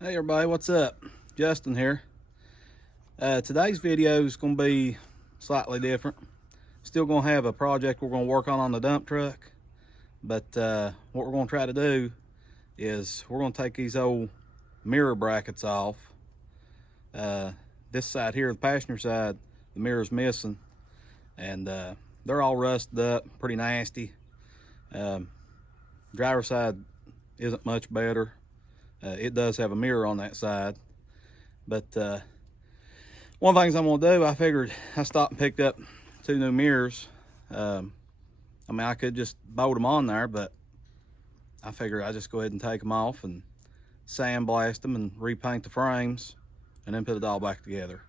Hey everybody, what's up? Justin here. Today's video is going to be slightly different. Still going to have a project we're going to work on the dump truck, but what we're going to try to do is we're going to take these old mirror brackets off. This side here, the passenger side, the mirror's missing, and they're all rusted up, pretty nasty. Driver's side isn't much better. It does have a mirror on that side, but one of the things I'm going to do, I figured I stopped and picked up 2 new mirrors. I mean, I could just bolt them on there, but I figured I'd just go ahead and take them off and sandblast them and repaint the frames and then put it all back together.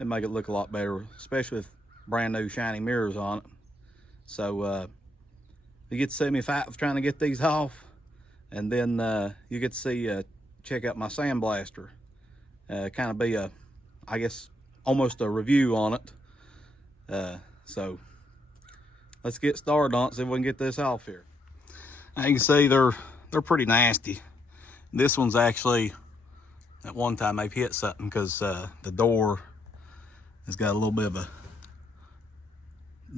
It'd make it look a lot better, especially with brand new shiny mirrors on it. So you get to see me fight with trying to get these off, and then you get to see check out my sandblaster. Kind of be I guess almost a review on it. So let's get started on it, see if we can get this off here. Now you can see they're pretty nasty. This one's actually, at one time they've hit something because the door has got a little bit of a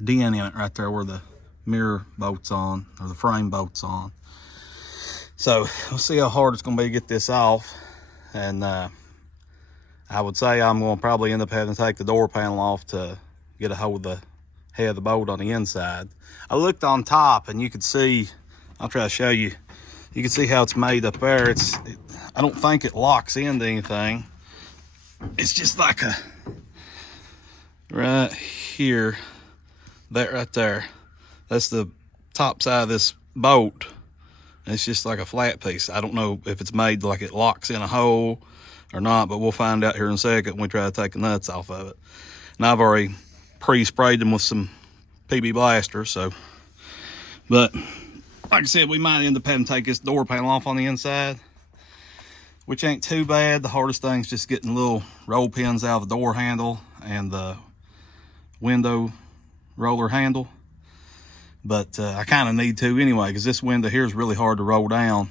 dent in it right there where the mirror bolts on, or the frame bolts on. So we'll see how hard it's going to be to get this off, and I would say I'm going to probably end up having to take the door panel off to get a hold of the head of the bolt on the inside. I looked on top and you could see, I'll try to show you, you can see how it's made up there. I don't think it locks into anything. It's just like a, right here, that right there, that's the top side of this bolt. It's just like a flat piece. I don't know if it's made like it locks in a hole or not, but we'll find out here in a second when we try to take the nuts off of it. And I've already pre-sprayed them with some PB Blaster, so. But like I said, we might end up having to take this door panel off on the inside, which ain't too bad. The hardest thing is just getting little roll pins out of the door handle and the window roller handle. But I kind of need to anyway, because this window here is really hard to roll down.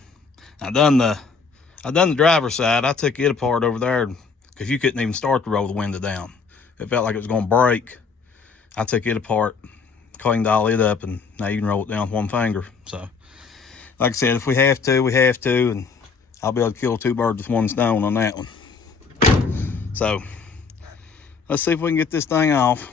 I done the driver's side. I took it apart over there because you couldn't even start to roll the window down. It felt like it was going to break. I took it apart, cleaned all it up, and now you can roll it down with one finger. So, like I said, if we have to, we have to, and I'll be able to kill 2 birds with 1 stone on that one. So, let's see if we can get this thing off.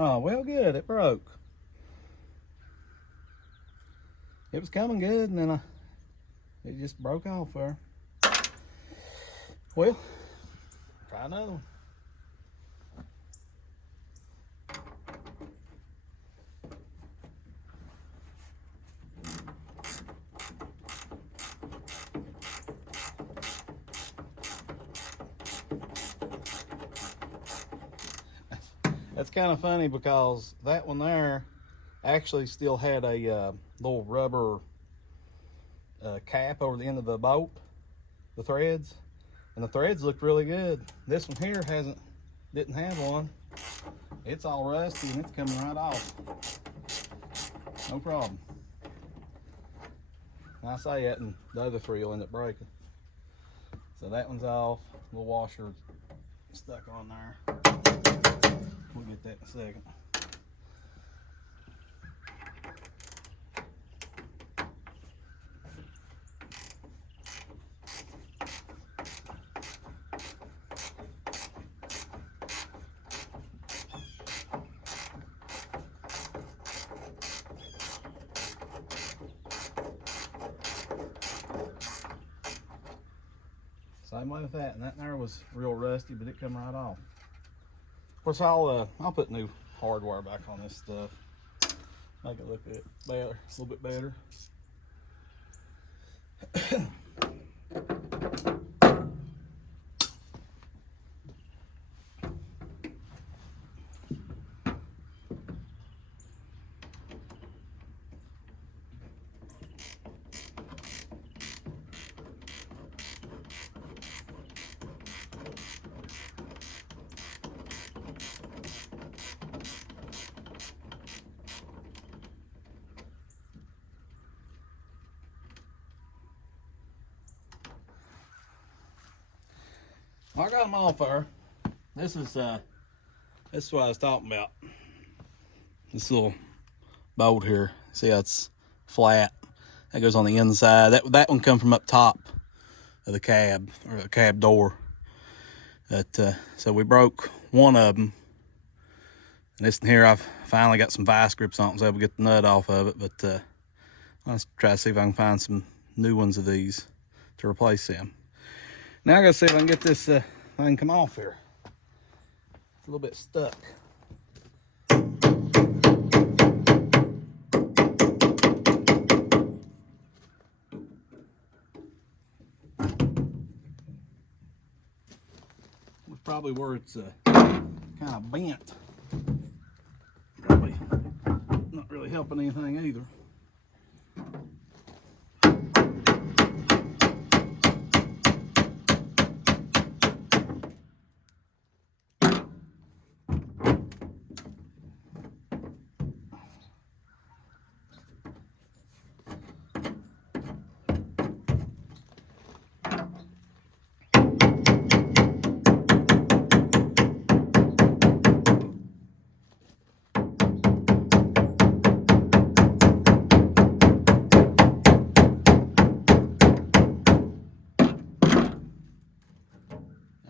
Oh, well, good. It broke. It was coming good, and then it just broke off there. Well, try another one. That's kind of funny because that one there actually still had a little rubber cap over the end of the bolt, the threads, and the threads looked really good. This one here didn't have one. It's all rusty and it's coming right off. No problem. I say that, and the other 3 will end up breaking. So that one's off. Little washer stuck on there. We'll get that in a second. Same way with that, and that there was real rusty, but it come right off. Of course, I'll put new hardware back on this stuff, make it look a little bit better. I got them off there. This is what I was talking about. This little bolt here. See how it's flat? That goes on the inside. That one come from up top of the cab, or the cab door. So we broke one of them. And this one here, I've finally got some vice grips on it, so I was able to get the nut off of it. But let's try to see if I can find some new ones of these to replace them. Now I gotta see if I can get this thing come off here. It's a little bit stuck. It's probably where it's kind of bent. Probably not really helping anything either.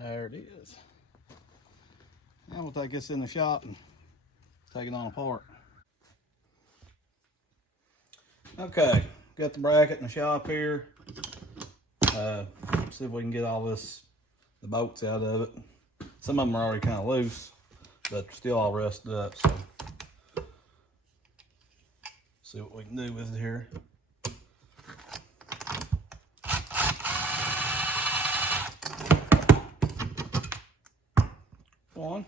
There it is. Now we'll take this in the shop and take it on apart. Okay, got the bracket in the shop here. See if we can get all the bolts out of it. Some of them are already kind of loose, but still all rusted up. So see what we can do with it here. One.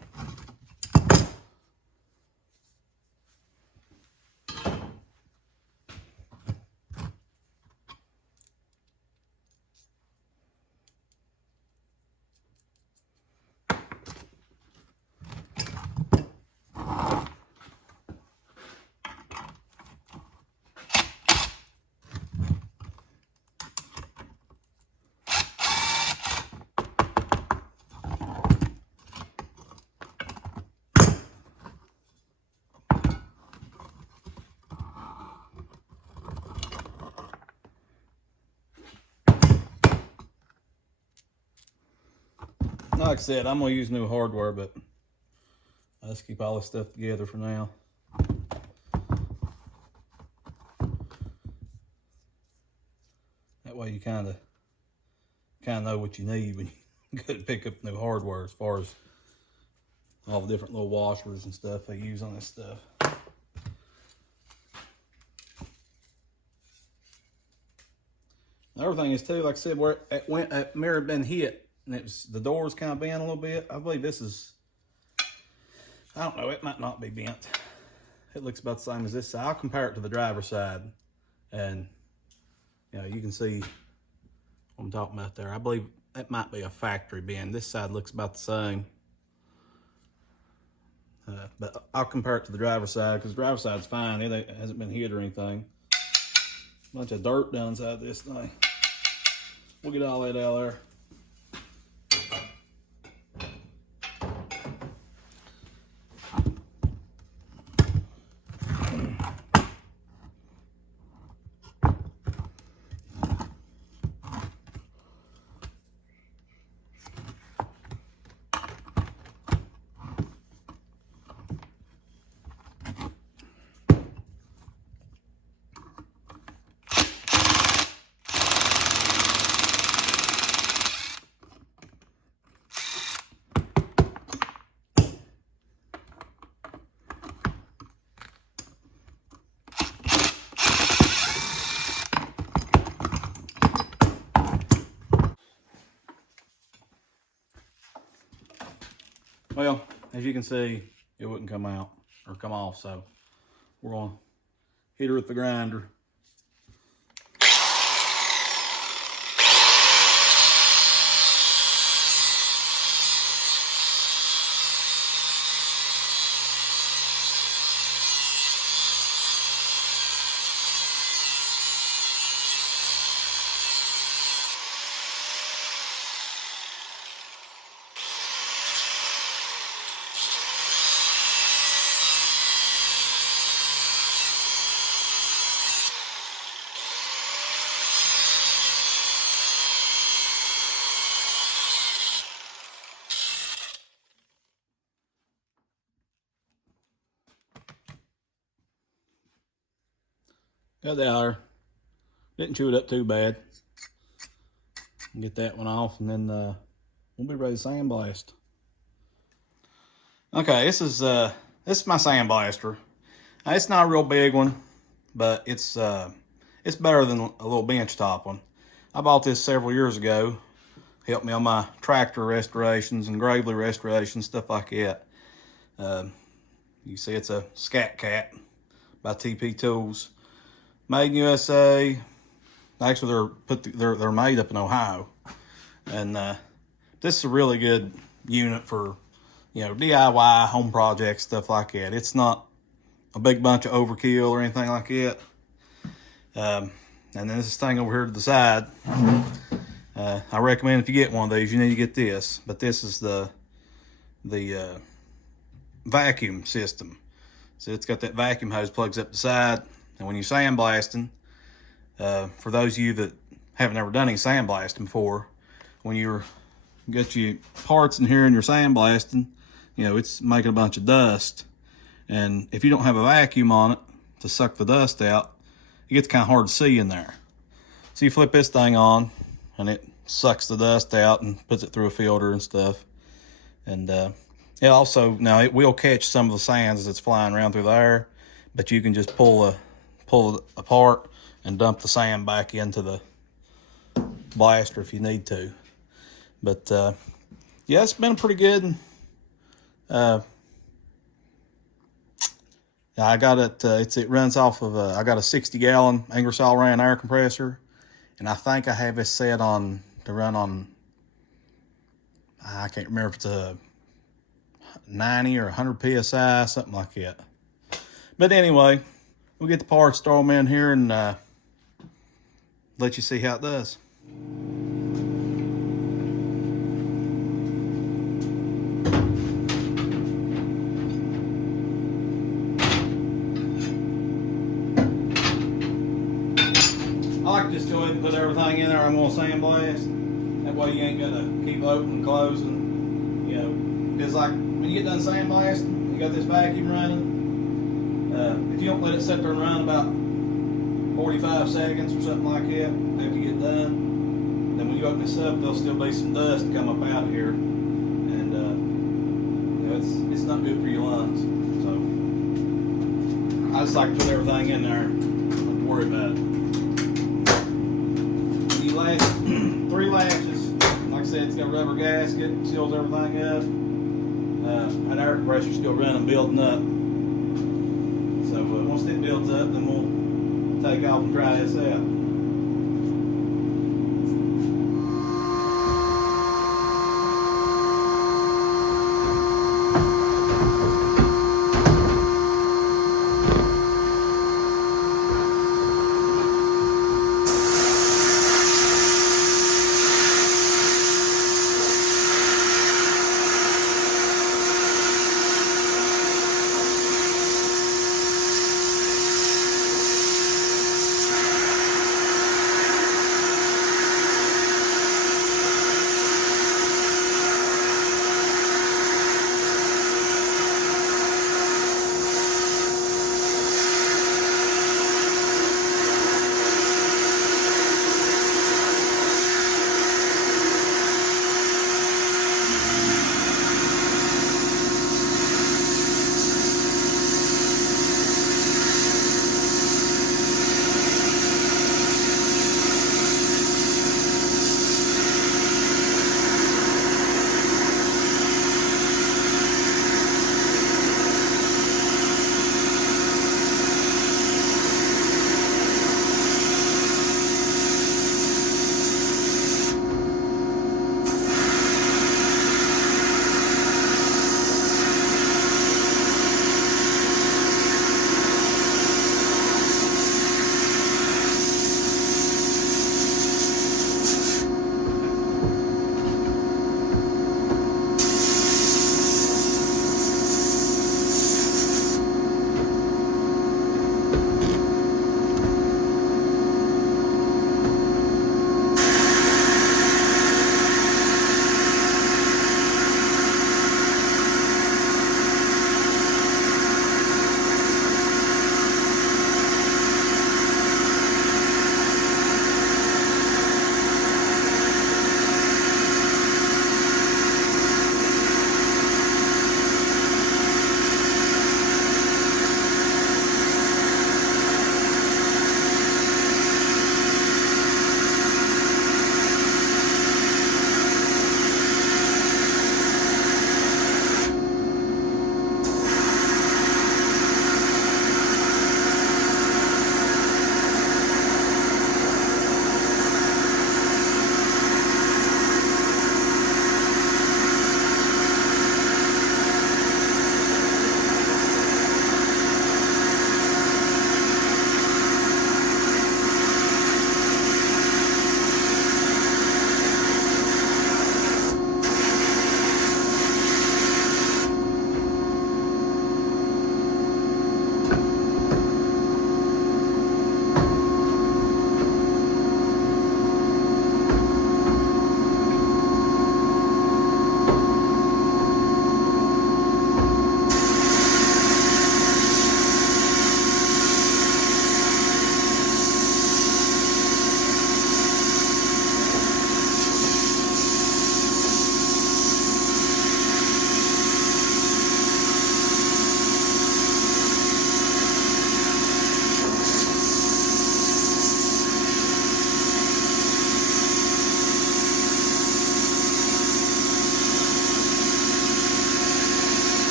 Like I said, I'm gonna use new hardware, but let's keep all this stuff together for now. That way you kind of know what you need when you go to pick up new hardware, as far as all the different little washers and stuff they use on this stuff. The other thing is too, like I said, where it mirror had been hit, and it was, the doors kind of bent a little bit. I believe this is, I don't know, it might not be bent. It looks about the same as this side. I'll compare it to the driver's side, and you know, you can see what I'm talking about there. I believe that might be a factory bend. This side looks about the same. But I'll compare it to the driver's side, because the driver's side's fine. It hasn't been hit or anything. Bunch of dirt down inside this thing. We'll get all that out of there. Well, as you can see, it wouldn't come out or come off, so we're gonna hit her with the grinder. Got that out there. Didn't chew it up too bad. Get that one off, and then we'll be ready to sandblast. Okay, this is my sandblaster. Now, it's not a real big one, but it's better than a little bench top one. I bought this several years ago. Helped me on my tractor restorations and gravely restorations, stuff like that. You see, it's a Scat Cat by TP Tools. Made in USA. Actually, they're made up in Ohio, and this is a really good unit for, you know, DIY home projects, stuff like that. It's not a big bunch of overkill or anything like that. And then this thing over here to the side. I recommend if you get one of these, you need to get this. But this is the vacuum system. So it's got that vacuum hose plugs up the side. And when you're sandblasting, for those of you that haven't ever done any sandblasting before, when you're got your parts in here and you're sandblasting, you know, it's making a bunch of dust. And if you don't have a vacuum on it to suck the dust out, it gets kind of hard to see in there. So you flip this thing on, and it sucks the dust out and puts it through a filter and stuff. And it also, now it will catch some of the sands as it's flying around through the air, but you can just pull it apart and dump the sand back into the blaster if you need to. But yeah, it's been pretty good. I got it. It runs off of I got a 60-gallon Ingersoll Rand air compressor, and I think I have it set on to run on. I can't remember if it's a 90 or 100 psi, something like that. But anyway, we'll get the parts, throw them in here, and let you see how it does. I like to just go ahead and put everything in there I'm going to sandblast. That way you ain't got to keep opening and closing. You know, because like when you get done sandblasting, you got this vacuum running. If you don't let it sit there and run about 45 seconds or something like that after you get done, then when you open this up, there'll still be some dust come up out of here, and you know, it's not good for your lungs. So I just like to put everything in there. Don't worry about it. You latch 3 latches. Like I said, it's got a rubber gasket, seals everything up. That air compressor's still running, building up. So once it builds up, then we'll take off and try this out.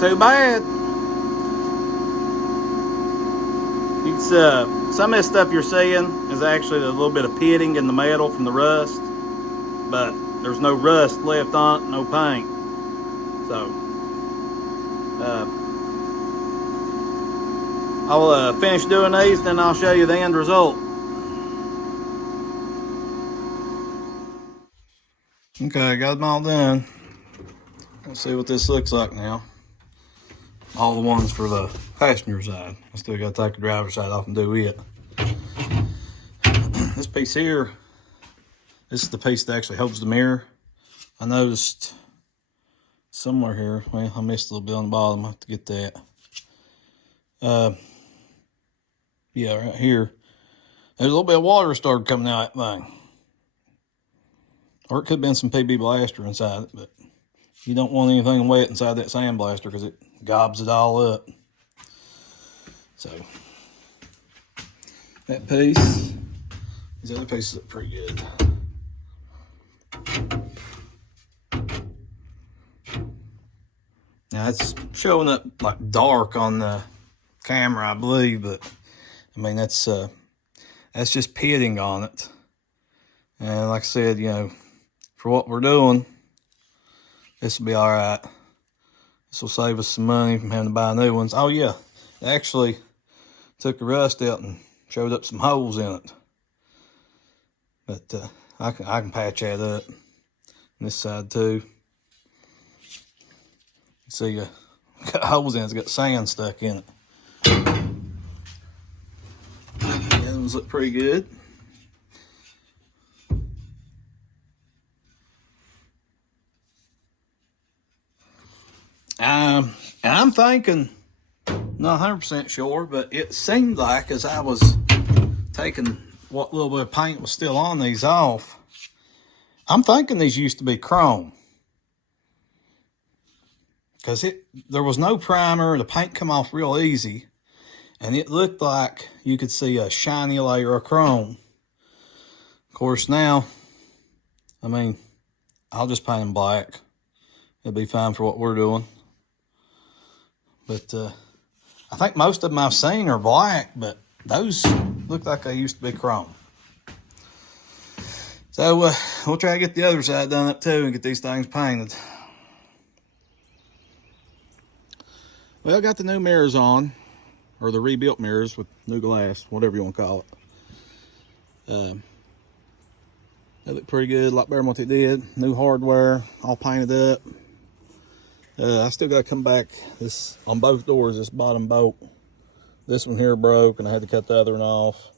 too bad. It's some of this stuff you're seeing is actually a little bit of pitting in the metal from the rust, but there's no rust left on it, no paint. So I'll finish doing these, then I'll show you the end result. Okay, got them all done. Let's see what this looks like now. All the ones for the passenger side. I still got to take the driver's side off and do it. This piece here, this is the piece that actually holds the mirror. I noticed somewhere here, well, I missed a little bit on the bottom. I have to get that. Yeah, right here. There's a little bit of water started coming out of that thing. Or it could have been some PB Blaster inside it, but you don't want anything wet inside that sand blaster because it gobs it all up. So, that piece, these other pieces look pretty good. Now it's showing up like dark on the camera, I believe, but I mean that's just pitting on it. And like I said, you know, for what we're doing, this will be all right. This will save us some money from having to buy new ones. Oh yeah, they actually took the rust out and showed up some holes in it. But I can patch that up. And this side too. You see, got holes in it. It's got sand stuck in it. The other ones look pretty good. I'm thinking, not 100% sure, but it seemed like as I was taking what little bit of paint was still on these off, I'm thinking these used to be chrome. Because there was no primer, the paint come off real easy, and it looked like you could see a shiny layer of chrome. Of course now, I mean, I'll just paint them black. It'll be fine for what we're doing. But I think most of them I've seen are black, but those look like they used to be chrome. So we'll try to get the other side done up too and get these things painted. Well, I got the new mirrors on, or the rebuilt mirrors with new glass, whatever you want to call it. They look pretty good, a lot better than what they did. New hardware, all painted up. I still got to come back this on both doors, this bottom bolt. This one here broke and I had to cut the other one off.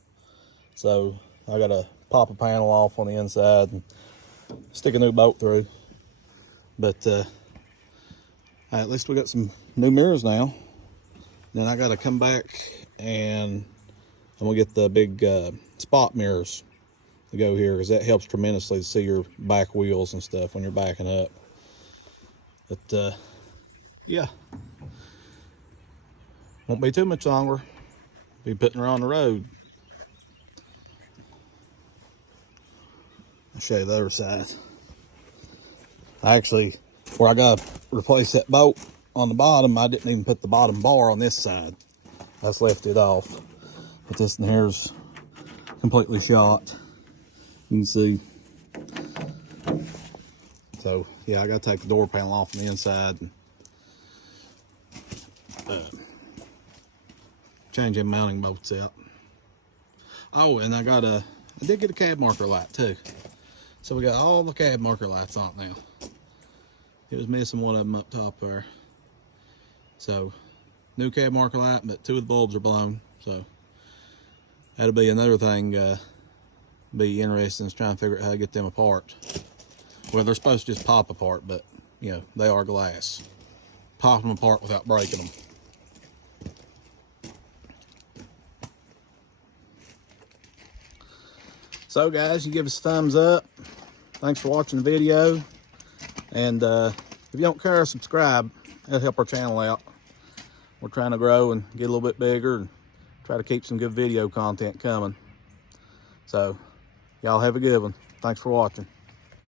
So I got to pop a panel off on the inside and stick a new bolt through. But at least we got some new mirrors now. Then I got to come back and I'm gonna get the big spot mirrors to go here, because that helps tremendously to see your back wheels and stuff when you're backing up. But yeah, won't be too much longer. Be putting her on the road. I'll show you the other side. I actually, where I got to replace that bolt on the bottom, I didn't even put the bottom bar on this side. I just left it off. But this in here is completely shot. You can see. So yeah, I got to take the door panel off on the inside and change them mounting bolts out. Oh, and I did get a cab marker light too. So we got all the cab marker lights on now. It was missing one of them up top there. So new cab marker light, but 2 of the bulbs are blown. So that'll be another thing. Be interesting is trying to figure out how to get them apart. Well, they're supposed to just pop apart, but you know, they are glass. Pop them apart without breaking them. So guys, you give us a thumbs up. Thanks for watching the video. And if you don't care, subscribe. It'll help our channel out. We're trying to grow and get a little bit bigger and try to keep some good video content coming. So y'all have a good one. Thanks for watching.